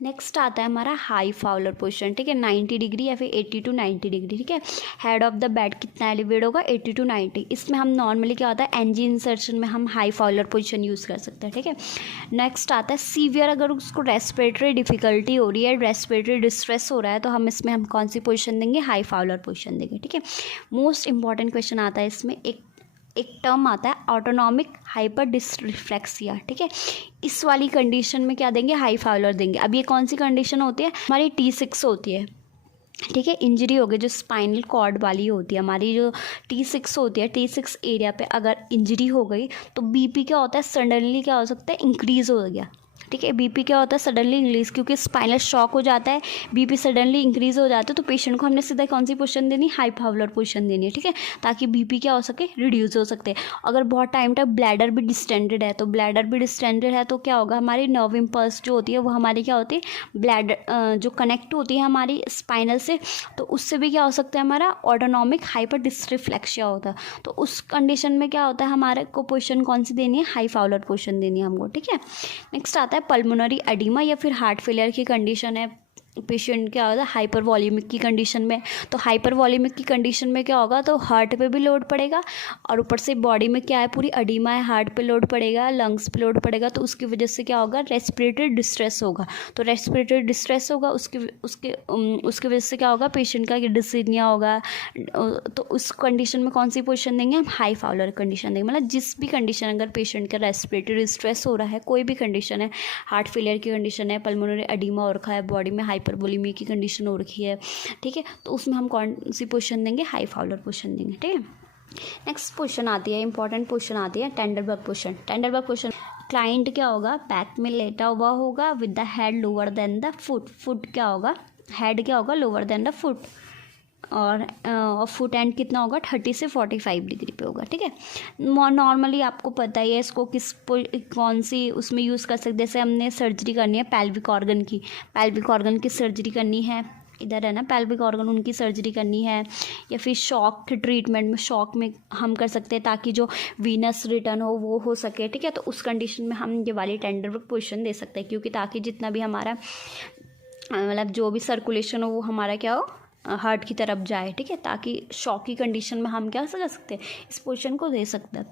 Next आता है हमारा हाई फाउलर पोजीशन, ठीक है, 90 डिग्री या फिर 80 टू 90 डिग्री, ठीक है। हेड ऑफ द बेड कितना एलिवेट होगा, 80 टू 90। इसमें हम नॉर्मली क्या होता है, एनजी इंसर्शन में हम हाई फाउलर पोजीशन यूज़ कर सकते हैं, ठीक है। नेक्स्ट आता है सीवियर, अगर उसको रेस्पिरेटरी डिफिकल्टी हो रही है, रेस्पिरेटरी डिस्ट्रेस हो रहा है, तो हम इसमें हम कौन सी पोजीशन देंगे, हाई फाउलर पोजीशन देंगे, ठीक है। मोस्ट इंपॉर्टेंट क्वेश्चन आता है इसमें, एक टर्म आता है ऑटोनॉमिक हाइपर डिस्रिफ्लेक्सिया, ठीक है। इस वाली कंडीशन में क्या देंगे, हाई फाउलर देंगे। अब ये कौन सी कंडीशन होती है, हमारी T6 होती है, ठीक है। इंजरी हो गई जो स्पाइनल कॉर्ड वाली होती है, हमारी जो T6 होती है, T6 एरिया पे अगर इंजरी हो गई तो बीपी क्या होता है, सडनली क्या हो सकता है, इंक्रीज़ हो गया, ठीक है। बीपी क्या होता है, सडनली इंक्रीज, क्योंकि स्पाइनल शॉक हो जाता है, बीपी सडनली इंक्रीज हो जाता है, तो पेशेंट को हमने सीधा कौन सी पोजीशन देनी, हाई फाउलर पोजीशन देनी है, ठीक है, ताकि बीपी क्या हो सके, रिड्यूस हो सकते हैं। अगर बहुत टाइम तक ब्लैडर भी डिस्टेंडेड है, तो ब्लैडर भी डिस्टेंडेड है तो क्या होगा, हमारी नर्व इम्पल्स जो होती है वो हमारी क्या होती है, ब्लैडर जो कनेक्ट होती है हमारी स्पाइनल से, तो उससे भी क्या हो सकता है, हमारा ऑटोनॉमिक हाइपर डिस्रिफ्लेक्सिया होता है। तो उस कंडीशन में क्या होता है, हमारे को पोजीशन कौन सी देनी है, हाई फाउलर पोजीशन देनी है हमको, ठीक है। नेक्स्ट आता है पल्मोनरी एडिमा या फिर हार्ट फेलियर की कंडीशन है, पेशेंट क्या होता है हाइपर वॉल्यूमिक की कंडीशन में, तो हाइपर वॉल्यूमिक की कंडीशन में क्या होगा, तो हार्ट पे भी लोड पड़ेगा और ऊपर से बॉडी में क्या है, पूरी एडिमा है, हार्ट पे लोड पड़ेगा, लंग्स पे लोड पड़ेगा, तो उसकी वजह से क्या होगा, रेस्पिरेटरी डिस्ट्रेस होगा। तो रेस्पिरेटरी डिस्ट्रेस होगा, उसकी वजह से क्या होगा, पेशेंट का डिस्निया होगा। तो उस कंडीशन में कौन सी पोजीशन देंगे हम, हाई फाउलर कंडीशन देंगे। मतलब जिस भी कंडीशन अगर पेशेंट का रेस्पिरेटरी डिस्ट्रेस हो रहा है, कोई भी कंडीशन है, हार्ट फेलियर की कंडीशन है, पल्मोनरी एडिमा हो रखा है, बॉडी में हाइपरवोलेमिया की कंडीशन हो रखी है, ठीक है, तो उसमें हम कौन सी पोजीशन देंगे, हाई फाउलर पोजीशन देंगे, ठीक है। नेक्स्ट पोजीशन आती है, इंपॉर्टेंट पोजीशन आती है टेंडरबर्ग पोजीशन। टेंडरबर्ग पोजीशन, क्लाइंट क्या होगा, बैक में लेटा हुआ होगा with the head lower than the foot, foot क्या होगा, हेड क्या होगा, लोअर देन द फुट, और फुट एंड कितना होगा, 30 से 45 डिग्री पे होगा, ठीक है। नॉर्मली आपको पता ही है इसको कौन सी उसमें यूज़ कर सकते, जैसे हमने सर्जरी करनी है पेल्विक ऑर्गन की सर्जरी करनी है, इधर है ना पेल्विक ऑर्गन, उनकी सर्जरी करनी है, या फिर शॉक के ट्रीटमेंट में, शॉक में हम कर सकते हैं ताकि जो वीनस रिटर्न हो वो हो सके, ठीक है। तो उस कंडीशन में हम ये वाली टेंडरबर्ग पोजीशन दे सकते हैं, क्योंकि ताकि जितना भी हमारा मतलब जो भी सर्कुलेशन हो वो हमारा क्या हो, हार्ट की तरफ जाए, ठीक है, ताकि शॉक की कंडीशन में हम क्या कर सकते हैं, इस पोजीशन को दे सकते हैं।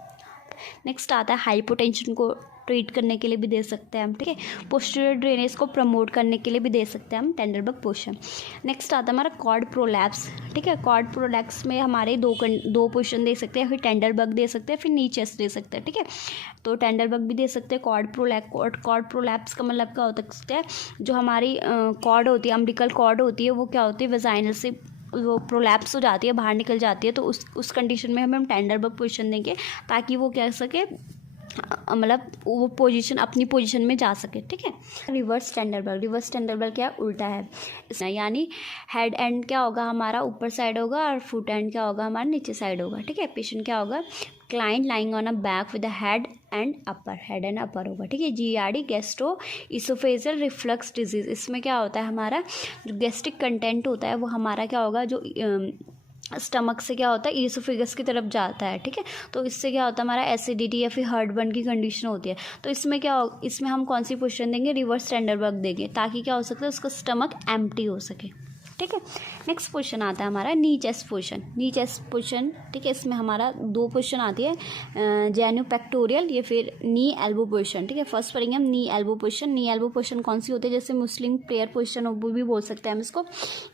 नेक्स्ट आता है हाइपोटेंशन को ट्रीट करने के लिए भी दे सकते हैं हम, ठीक है, पोस्टीरियर ड्रेनेज को प्रमोट करने के लिए भी दे सकते हैं हम टेंडरबर्ग पोजीशन। नेक्स्ट आता है हमारा कॉर्ड प्रोलैप्स, ठीक है। कॉर्ड प्रोलैप्स में हमारे दो पोजीशन दे सकते हैं, फिर टेंडरबर्ग दे सकते हैं, फिर नी चेस्ट दे सकते हैं, ठीक है। तो टेंडरबर्ग भी दे सकते हैं, कॉर्ड प्रोलैप्स का मतलब क्या हो सकता है, जो हमारी कॉर्ड होती है, अम्बिलिकल कॉर्ड होती है, वो क्या होती है, वेजाइनल से वो प्रोलैप्स हो जाती है, बाहर निकल जाती है, तो उस कंडीशन में हम टेंडरबर्ग पोजीशन देंगे ताकि वो क्या सके, मतलब वो पोजीशन अपनी पोजीशन में जा सके, ठीक है। रिवर्स टेंडरबर्ग क्या उल्टा है, यानी हेड एंड क्या होगा हमारा ऊपर साइड होगा और फुट एंड क्या होगा हमारा नीचे साइड होगा, ठीक है। पेशेंट क्या होगा, client lying on a back with the head and upper होगा, ठीक है। GERD gastro oesophageal reflux disease, इसमें क्या होता है, हमारा जो गैस्ट्रिक कंटेंट होता है वो हमारा क्या होगा, जो स्टमक से क्या होता है, ईसोफेगस की तरफ जाता है, ठीक है। तो इससे क्या होता है, हमारा एसिडिटी या फिर हार्टबर्न की कंडीशन होती है। तो इसमें इसमें हम कौन सी पोजीशन देंगे, रिवर्स टेंडरबर्ग देंगे, ताकि क्या हो सकता है, उसका स्टमक एम्प्टी हो सके, ठीक है। नेक्स्ट पोजीशन आता है हमारा नी चेस्ट पोजीशन, ठीक है। इसमें हमारा दो पोजीशन आती है, जेन्यूपेक्टोरियल या फिर नी एल्बो पोजीशन, ठीक है। फर्स्ट पढ़ेंगे हम नी एल्बो पोजीशन कौन सी होती है, जैसे मुस्लिम प्रेयर पोजीशन वो भी बोल सकते हैं हम इसको।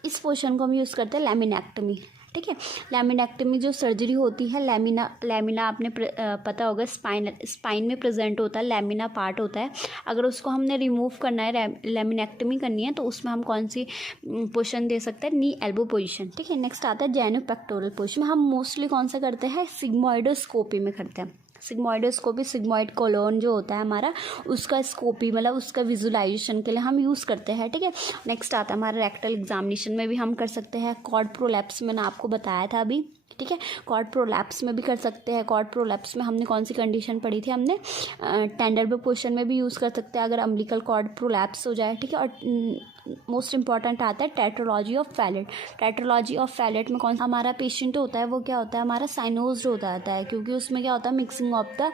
इस पोजीशन को हम यूज़ करते हैं लैमिनेक्टमी, ठीक है। लैमिनेक्टमी जो सर्जरी होती है, लैमिना आपने पता होगा स्पाइन में प्रेजेंट होता है, लैमिना पार्ट होता है, अगर उसको हमने रिमूव करना है, लैमिनेक्टमी करनी है, तो उसमें हम कौन सी पोजीशन दे सकते हैं, नी एल्बो पोजीशन, ठीक है। नेक्स्ट आता है जेन्यूपेक्टोरल पोजीशन, हम मोस्टली कौन सा करते हैं, सिग्मोइडोस्कोपी में करते हैं। सिग्मोइड कोलोन जो होता है हमारा, उसका स्कोपी मतलब उसका विजुलाइजेशन के लिए हम यूज़ करते हैं, ठीक है। नेक्स्ट आता है हमारा रेक्टल एग्जामिनेशन में भी हम कर सकते हैं। कॉर्ड प्रोलैप्स मैंने आपको बताया था अभी, ठीक है। कॉर्ड प्रोलैप्स में भी कर सकते हैं। कॉर्ड प्रोलैप्स में हमने कौन सी कंडीशन पढ़ी थी, हमने टेंडर पे पोजीशन में भी यूज़ कर सकते हैं अगर अम्बिलिकल कॉर्ड प्रोलैप्स हो जाए, ठीक है। और मोस्ट इंपॉर्टेंट आता है tetralogy of Fallot. Tetralogy of Fallot में कौन हमारा पेशेंट होता है, वो क्या होता है, हमारा साइनोज्ड होता है, क्योंकि उसमें क्या होता है, mixing of the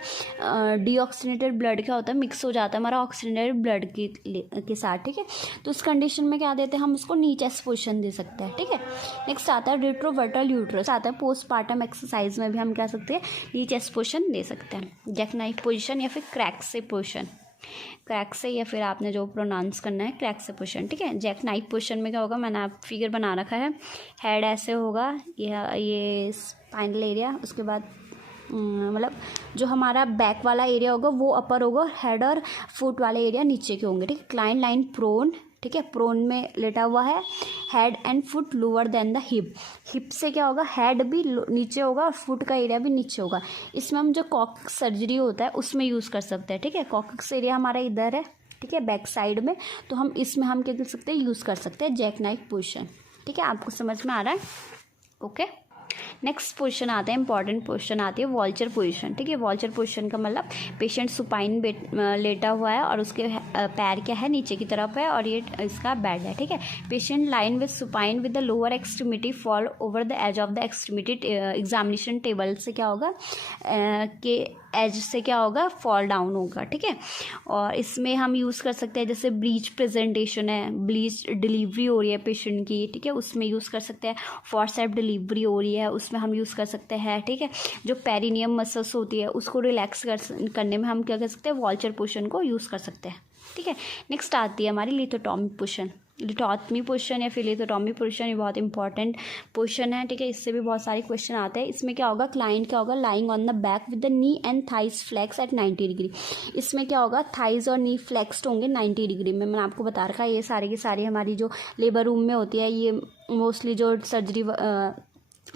deoxygenated blood क्या होता है, मिक्स हो जाता है हमारा ऑक्सीनेटेड ब्लड के साथ, ठीक है। तो उस कंडीशन में क्या देते हैं हम उसको नी चेस्ट पोजीशन दे सकते हैं, ठीक है। नेक्स्ट आता है रेट्रोवर्टल यूट्रस, आता है पोस्टपार्टम एक्सरसाइज में भी हम क्या सकते हैं, नी चेस्ट पोजीशन दे सकते हैं। जैक नाइफ पोजीशन या फिर क्रैक से पोजीशन, क्रैक से या फिर आपने जो प्रोनाउंस करना है क्रैक से पोजीशन, ठीक है। जैक नाइफ पोजीशन में क्या होगा, मैंने आप फिगर बना रखा है, हेड ऐसे होगा, ये स्पाइनल एरिया, उसके बाद मतलब जो हमारा बैक वाला एरिया होगा वो अपर होगा, हेड और फुट वाले एरिया नीचे के होंगे, ठीक है। क्लाइन लाइन प्रोन, ठीक है, प्रोन में लेटा हुआ है, head and foot lower than the hip, hip से क्या होगा, हेड भी नीचे होगा और फुट का एरिया भी नीचे होगा। इसमें हम जो कॉक्सिक्स सर्जरी होता है उसमें यूज़ कर सकते हैं, ठीक है। कॉक्सिक्स एरिया हमारा इधर है, ठीक है, बैक साइड में, तो हम इसमें हम क्या कर सकते हैं, यूज़ कर सकते हैं जैक नाइफ पोजीशन, ठीक है। आपको समझ में आ रहा है, ओके। नेक्स्ट पोजीशन आता है, इंपॉर्टेंट पोजीशन आती है वॉल्चर पोजीशन, ठीक है। वॉल्चर पोजीशन का मतलब पेशेंट सुपाइन लेटा हुआ है और उसके पैर क्या है, नीचे की तरफ है और ये इसका बेड है, ठीक है। Patient line with supine with the lower extremity fall over the edge of the extremity, examination table से क्या होगा कि एज से क्या होगा, फॉल डाउन होगा, ठीक है। और इसमें हम यूज़ कर सकते हैं, जैसे ब्लीच प्रेजेंटेशन है, ब्लीच डिलीवरी हो रही है पेशेंट की, ठीक है, उसमें यूज़ कर सकते हैं। फॉरसेप्स डिलीवरी हो रही है, उसमें हम यूज़ कर सकते हैं, ठीक है। जो पेरिनियम मसल्स होती है उसको रिलैक्स करने में हम क्या कर सकते हैं, वॉल्चर पोजीशन को यूज़ कर सकते हैं, ठीक है। नेक्स्ट आती है हमारी लिथोटॉमी पोजीशन। लिथोटॉमी पोजीशन या फिर लिथोटॉमी पोजीशन ये बहुत इंपॉर्टेंट पोजीशन है, ठीक है। इससे भी बहुत सारे क्वेश्चन आते हैं। इसमें क्या होगा, क्लाइंट क्या होगा, lying on the back with the knee and thighs flex at 90 degree. इसमें क्या होगा, थाइज और नी फ्लेक्स्ड होंगे 90 डिग्री में। मैंने आपको बता रखा है ये सारी की सारी हमारी जो लेबर रूम में होती है, ये मोस्टली जो सर्जरी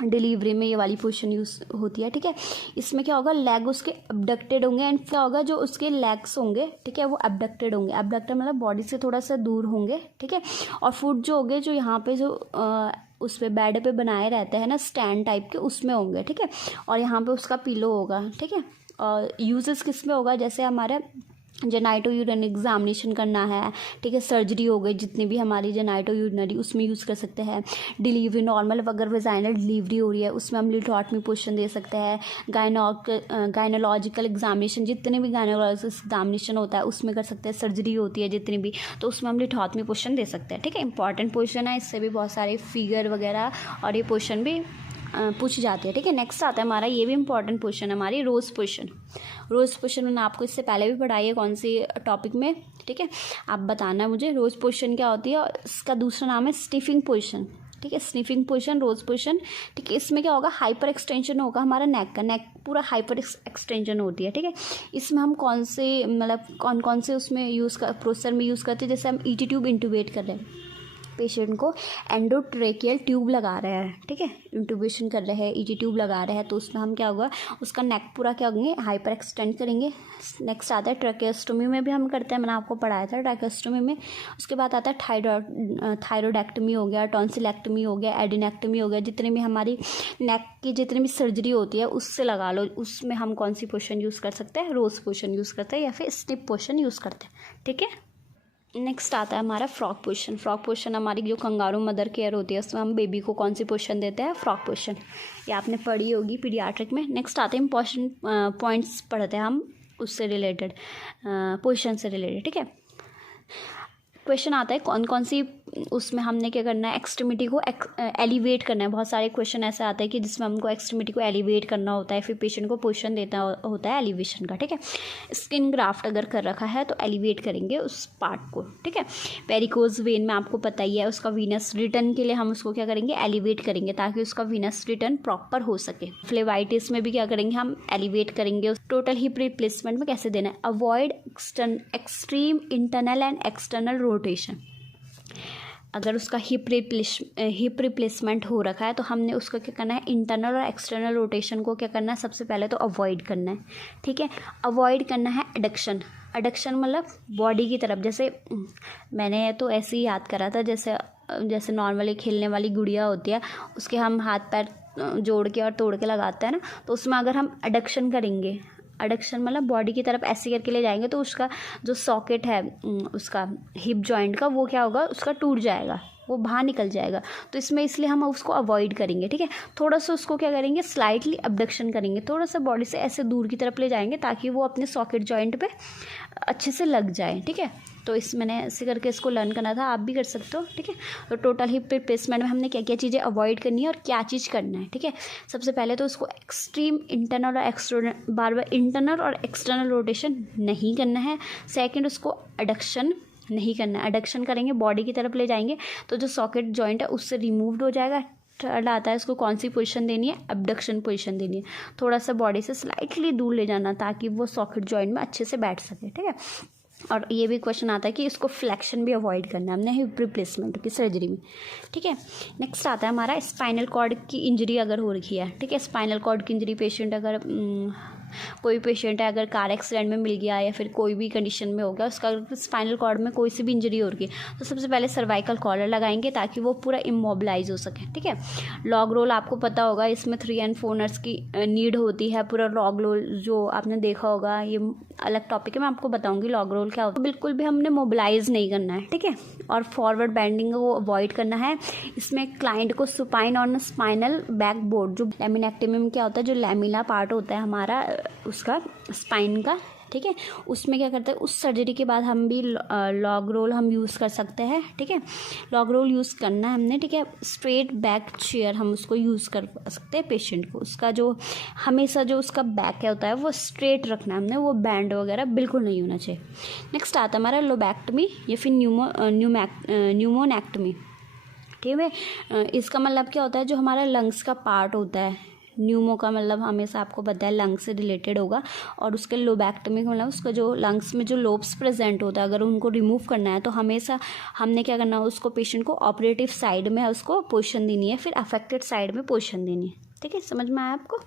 डिलीवरी में ये वाली पोजीशन यूज़ होती है, ठीक है। इसमें क्या होगा, लेग उसके अबडक्टेड होंगे एंड क्या होगा, जो उसके लेग्स होंगे, ठीक है, वो अबडक्टेड होंगे। अबडक्टेड मतलब बॉडी से थोड़ा सा दूर होंगे, ठीक है। और फुट जो होंगे, जो यहाँ पे जो उस पे बेड पे बनाए रहते हैं ना स्टैंड टाइप के, उसमें होंगे, ठीक है। और यहाँ पे उसका पिलो होगा, ठीक है। और यूजेस किस में होगा, जैसे हमारे जेनाइटो यूरिनरी एग्जामिनेशन करना है, ठीक है, सर्जरी हो गई जितनी भी हमारी जेनाइटो यूरिनरी, उसमें यूज़ कर सकते हैं। डिलीवरी नॉर्मल अगर वेजाइनल डिलीवरी हो रही है उसमें हम लिथोटॉमी पोजीशन दे सकते हैं। गायनोलॉजिकल एग्जामिनेशन, जितने भी गायनोलॉजिकल एग्जामिनेशन होता है उसमें कर सकते हैं। सर्जरी होती है जितनी भी, तो उसमें हम लिथोटॉमी पोजीशन दे सकते हैं, ठीक है। इंपॉर्टेंट पोजीशन है, इससे भी बहुत सारे फिगर वगैरह और ये पोजीशन भी पूछी जाती है, ठीक है। नेक्स्ट आता है हमारा, ये भी इंपॉर्टेंट पोजीशन है हमारी, रोज पोजीशन। रोज पोजीशन मैंने आपको इससे पहले भी पढ़ाई है, कौन सी टॉपिक में, ठीक है। आप बताना मुझे रोज पोजीशन क्या होती है। और इसका दूसरा नाम है स्निफिंग पोजीशन, ठीक है। स्निफिंग पोजीशन, रोज पोजीशन, ठीक है। इसमें क्या होगा, हाइपर एक्सटेंशन होगा हमारा नेक का, नेक पूरा हाइपर एक्सटेंशन होती है, ठीक है। इसमें हम कौन से मतलब कौन से उसमें यूज़ कर प्रोसेसर में यूज़ करते हैं, जैसे हम ईटी ट्यूब इंटूबेट कर रहे हैं, पेशेंट को एंडोट्रेकियल ट्यूब लगा रहे हैं, ठीक है, इंटूबेशन कर रहे हैं, ईटी ट्यूब लगा रहे हैं, तो उसमें हम क्या होगा, उसका नेक पूरा क्या होंगे, हाइपर एक्सटेंड करेंगे। नेक्स्ट आता है ट्रैकेस्टोमी में भी हम करते हैं, मैंने आपको पढ़ाया था ट्रैकेस्टोमी में। उसके बाद आता है थायरॉयडेक्टमी हो गया, टॉन्सिलेक्टमी हो गया, एडिनेक्टमी हो गया, जितने भी हमारी नेक की जितनी भी सर्जरी होती है उससे लगा लो, उसमें हम कौन सी पोजीशन यूज़ कर सकते हैं, रोज पोजीशन यूज़ करते हैं या फिर स्निप पोजीशन यूज़ करते हैं, ठीक है। नेक्स्ट आता है हमारा फ्रॉक पोजीशन। फ्रॉक पोजीशन हमारी जो कंगारू मदर केयर होती है उसमें हम बेबी को कौन सी पोजीशन देते हैं, फ्रॉक पोजीशन, ये आपने पढ़ी होगी पीडियाट्रिक में। नेक्स्ट आते हैं इंपॉर्टेंट पॉइंट्स पढ़ते हैं हम उससे रिलेटेड, पोजीशन से रिलेटेड, ठीक है। क्वेश्चन आता है कौन कौन सी उसमें हमने क्या करना है, एक्सट्रीमिटी को एलिवेट करना है। बहुत सारे क्वेश्चन ऐसे आते हैं कि जिसमें हमको एक्सट्रीमिटी को एलिवेट करना होता है, फिर पेशेंट को पोजीशन देता होता है एलिवेशन का, ठीक है। स्किन ग्राफ्ट अगर कर रखा है तो एलिवेट करेंगे उस पार्ट को, ठीक है। वेरिकोज वेन में आपको पता ही है, उसका वीनस रिटर्न के लिए हम उसको क्या करेंगे, एलिवेट करेंगे ताकि उसका वीनस रिटर्न प्रॉपर हो सके। फ्लेवाइटिस में भी क्या करेंगे, हम एलिवेट करेंगे। टोटल हिप रिप्लेसमेंट में कैसे देना है, avoid extreme internal and external rotation. अगर उसका हिप रिप्लेसमेंट हो रखा है तो हमने उसको क्या करना है, इंटरनल और एक्सटर्नल रोटेशन को क्या करना है, सबसे पहले तो अवॉइड करना है, ठीक है। अवॉइड करना है एडक्शन। एडक्शन मतलब बॉडी की तरफ, जैसे मैंने तो ऐसे ही याद करा था, जैसे नॉर्मली खेलने वाली गुड़िया होती है उसके हम हाथ पैर जोड़ के और तोड़ के लगाते हैं ना, तो उसमें अगर हम एडक्शन करेंगे, एडक्शन मतलब बॉडी की तरफ ऐसे करके ले जाएंगे तो उसका जो सॉकेट है उसका हिप जॉइंट का, वो क्या होगा, उसका टूट जाएगा, वो बाहर निकल जाएगा। तो इसमें इसलिए हम उसको अवॉइड करेंगे, ठीक है। थोड़ा सा उसको क्या करेंगे, स्लाइटली अबडक्शन करेंगे, थोड़ा सा बॉडी से ऐसे दूर की तरफ ले जाएंगे ताकि वो अपने सॉकेट जॉइंट पे अच्छे से लग जाए, ठीक है। तो इस मैंने ऐसे करके इसको लर्न करना था, आप भी कर सकते हो, ठीक है। तो टोटल हिप रिप्लेसमेंट में हमने क्या क्या चीज़ें अवॉइड करनी है और क्या चीज़ करना है, ठीक है। सबसे पहले तो उसको एक्सट्रीम इंटरनल और एक्सटर्नल, बार बार इंटरनल और एक्सटर्नल रोटेशन नहीं करना है। सेकेंड, उसको एडक्शन नहीं करना है। एडक्शन करेंगे बॉडी की तरफ ले जाएंगे तो जो सॉकेट जॉइंट है उससे रिमूव्ड हो जाएगा। थर्ड आता है, उसको कौन सी पोजीशन देनी है, अबडक्शन पोजीशन देनी है, थोड़ा सा बॉडी से स्लाइटली दूर ले जाना ताकि वो सॉकेट जॉइंट में अच्छे से बैठ सके, ठीक है। और ये भी क्वेश्चन आता है कि इसको फ्लेक्शन भी अवॉइड करना है हमने हिप रिप्लेसमेंट की सर्जरी में, ठीक है। नेक्स्ट आता है हमारा स्पाइनल कॉर्ड की इंजरी अगर हो रखी है, ठीक है। स्पाइनल कॉर्ड की इंजरी पेशेंट अगर कोई पेशेंट है अगर कार एक्सीडेंट में मिल गया या फिर कोई भी कंडीशन में हो गया, उसका स्पाइनल कॉर्ड में कोई सी भी इंजरी हो रही है, तो सबसे पहले सर्वाइकल कॉलर लगाएंगे ताकि वो पूरा इमोबिलाइज हो सके, ठीक है। लॉग रोल आपको पता होगा, इसमें 3 and 4 नर्स की नीड होती है। पूरा लॉग रोल जो आपने देखा होगा, ये अलग टॉपिक है, मैं आपको बताऊंगी लॉग रोल क्या होता है। बिल्कुल भी हमने मोबिलाइज नहीं करना है, ठीक है। और फॉरवर्ड बेंडिंग को अवॉइड करना है। इसमें क्लाइंट को सुपाइन और स्पाइनल बैकबोर्ड, जो लैमिनेक्टमी में क्या होता है, जो लैमिना पार्ट होता है हमारा उसका स्पाइन का, ठीक है, उसमें क्या करते हैं, उस सर्जरी के बाद हम भी लॉग रोल हम यूज़ कर सकते हैं, ठीक है। लॉग रोल यूज़ करना है हमने, ठीक है। स्ट्रेट बैक चेयर हम उसको यूज़ कर सकते हैं पेशेंट को, उसका जो हमेशा जो उसका बैक होता है वो स्ट्रेट रखना है हमने, वो बैंड वगैरह बिल्कुल नहीं होना चाहिए। नेक्स्ट आता है हमारा लोबैक्टमी या फिर न्यूमोनेक्टमी, ठीक है। इसका मतलब क्या होता है, जो हमारा लंग्स का पार्ट होता है, न्यूमो का मतलब हमेशा आपको पता है लंग्स से रिलेटेड होगा, और उसके लोबैक्टमी का मतलब उसका जो लंग्स में जो लोब्स प्रेजेंट होता है अगर उनको रिमूव करना है तो हमेशा हमने क्या करना है, उसको पेशेंट को ऑपरेटिव साइड में उसको पोजीशन देनी है, फिर अफेक्टेड साइड में पोजीशन देनी है, ठीक है। समझ में आया आपको,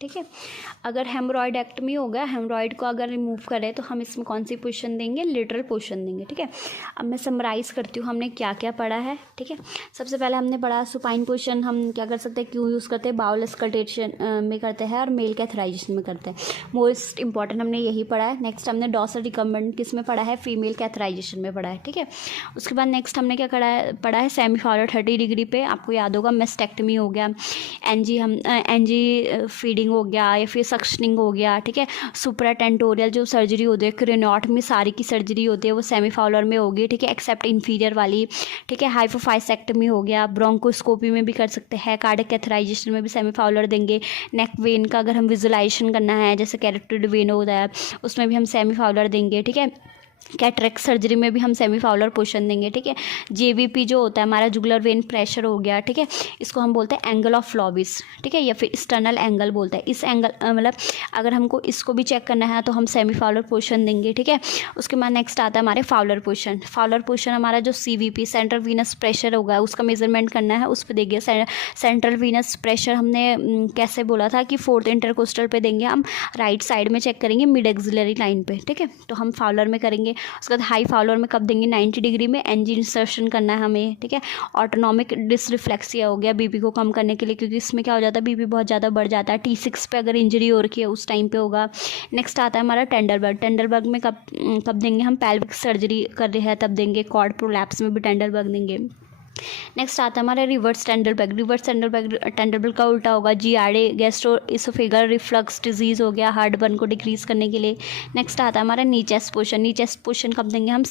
ठीक है। अगर हेमरॉयड एक्टमी हो गया, हेमरॉयड को अगर रिमूव करें तो हम इसमें कौन सी पोजीशन देंगे, लिटरल पोजीशन देंगे, ठीक है। अब मैं समराइज़ करती हूँ हमने क्या क्या पढ़ा है, ठीक है। सबसे पहले हमने पढ़ा सुपाइन पोजीशन हम क्या कर सकते हैं, क्यों यूज़ करते हैं, बाउल स्कल्टेशन में करते हैं और मेल कैथराइजेशन में करते हैं, मोस्ट इंपॉर्टेंट हमने यही पढ़ा है। नेक्स्ट हमने डॉर्सल रिकम्बेंट किस में पढ़ा है, फीमेल कैथराइजेशन में पढ़ा है, ठीक है। उसके बाद नेक्स्ट हमने क्या पढ़ा है सेमी फॉरवर्ड 30 डिग्री पे, आपको याद होगा मेस्टेक्टमी हो गया, एनजी फीडिंग हो गया या फिर सक्शनिंग हो गया, ठीक है। सुप्राटेंटोरियल जो सर्जरी होती है, क्रेनोटमी सारी की सर्जरी होती है वो सेमी फाउलर में होगी, ठीक है, एक्सेप्ट इंफीरियर वाली, ठीक है। हाइपोफाइसेक्टमी हो गया, ब्रोंकोस्कोपी में भी कर सकते हैं, कार्डियक कैथराइजेशन में भी सेमी फाउलर देंगे। नेक वेन का अगर हम विजुलाइजेशन करना है, जैसे कैरोटिड वेन होता है, उसमें भी हम सेमी फाउलर देंगे, ठीक है। कैटरेक्ट सर्जरी में भी हम सेमी फाउलर पोजीशन देंगे, ठीक है। जेवीपी जो होता है हमारा जुगुलर वेन प्रेशर हो गया, ठीक है, इसको हम बोलते हैं एंगल ऑफ फ्लॉबिस, ठीक है, या फिर एक्सटर्नल एंगल बोलते हैं। इस एंगल मतलब अगर हमको इसको भी चेक करना है तो हम सेमी फाउलर पोजीशन देंगे, ठीक है। उसके बाद नेक्स्ट आता है हमारे फाउलर पोजीशन। फाउलर पोजीशन हमारा जो CVP सेंट्रल वीनस प्रेशर होगा उसका मेजरमेंट करना है, उस पर देंगे। सेंट्रल वीनस प्रेशर हमने कैसे बोला था कि 4th इंटरकोस्टल पे देंगे हम, राइट साइड में चेक करेंगे मिड एक्सिलरी लाइन पे, ठीक है। तो हम फाउलर में करेंगे। उसके बाद हाई फाउलर में कब देंगे, 90 डिग्री में एनजी इंसर्शन करना है हमें, ठीक है। ऑटोनॉमिक डिसरिफ्लेक्सिया हो गया बीपी को कम करने के लिए, क्योंकि इसमें क्या हो जाता है बीपी बहुत ज़्यादा बढ़ जाता है। T6 पे अगर इंजरी हो रखी है उस टाइम पे होगा। नेक्स्ट आता है हमारा टेंडरबर्ग। टेंडरबर्ग में कब देंगे हम, पेल्विक सर्जरी कर रहे हैं तब देंगे। कॉर्ड प्रोलैप्स में भी टेंडरबर्ग देंगे। नेक्स्ट आता है हमारा रिवर्स टेंडरबर्ग। रिवर्स टेंडरबर्ग का उल्टा होगा GERD, gastro oesophageal reflux disease हो गया, हार्ट बर्न को डिक्रीज करने के लिए। नेक्स्ट आता है हमारा नी चेस्ट पोजीशन। नी चेस्ट पोजीशन कब देंगे हम,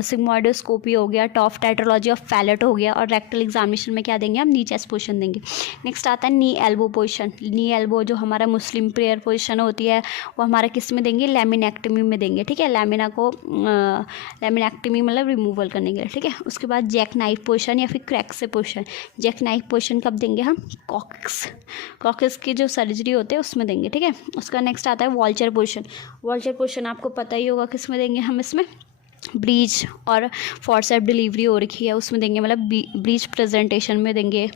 सिग्मोइडोस्कोपी हो गया, टॉफ टाइट्रोलॉजी ऑफ पैलेट हो गया, और रेक्टल एग्जामिनेशन में क्या देंगे हम, नी चेस्ट पोजीशन देंगे। नेक्स्ट आता है नी एल्बो पोजीशन। नी एल्बो जो हमारा मुस्लिम प्रेयर पोजीशन होती है वो हमारा किस में देंगे, लैमिनेक्टमी में देंगे, ठीक है। लैमिनेक्टमी मतलब रिमूवल करने के लिए, ठीक है। उसके बाद जैक नाइफ पोजीशन या फिर क्रैक से पोजीशन। जैक नाइफ पोजीशन कब देंगे हम, कॉक्स की जो सर्जरी होते हैं उसमें देंगे, ठीक है। उसका नेक्स्ट आता है वॉल्चर पोजीशन। वॉल्चर पोजीशन आपको पता ही होगा किस में देंगे हम, इसमें ब्रीच और फोर्सेप डिलीवरी हो रखी है उसमें देंगे, मतलब ब्रीच प्रेजेंटेशन में देंगे।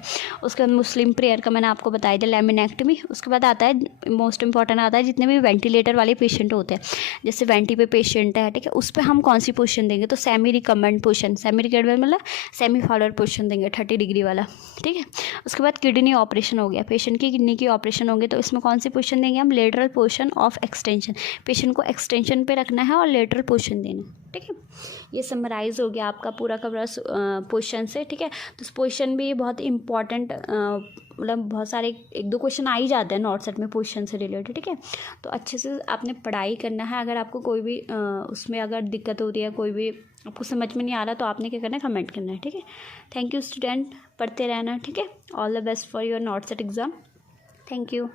उसके बाद मुस्लिम प्रेयर का मैंने आपको बताया था, लेमिनेक्टमी। उसके बाद आता है मोस्ट इंपॉर्टेंट आता है जितने भी वेंटिलेटर वाले पेशेंट होते हैं, जैसे वेंटी पे पेशेंट है, ठीक है, उस पर हम कौन सी पोजीशन देंगे, तो semi recommend position, semi recommend मतलब सेमी फॉलोअर पोजीशन देंगे 30 डिग्री वाला, ठीक है। उसके बाद किडनी ऑपरेशन हो गया, पेशेंट की किडनी की ऑपरेशन होंगे तो इसमें कौन सी पोजीशन देंगे हम, lateral position of extension, patient को एक्सटेंशन पे रखना है और लेटरल पोजीशन देना है, ठीक है। ये समराइज़ हो गया आपका पूरा का पूरा पोजीशन से, ठीक है। तो इस पोजीशन भी बहुत इंपॉर्टेंट, मतलब बहुत सारे 1-2 क्वेश्चन आ ही जाते हैं नॉट सेट में पोजीशन से रिलेटेड, ठीक है। तो अच्छे से आपने पढ़ाई करना है। अगर आपको कोई भी उसमें अगर दिक्कत होती है, कोई भी आपको समझ में नहीं आ रहा, तो आपने क्या करना है, कमेंट करना है, ठीक है। थैंक यू स्टूडेंट, पढ़ते रहना, ठीक है। All the best for your not set exam. Thank you.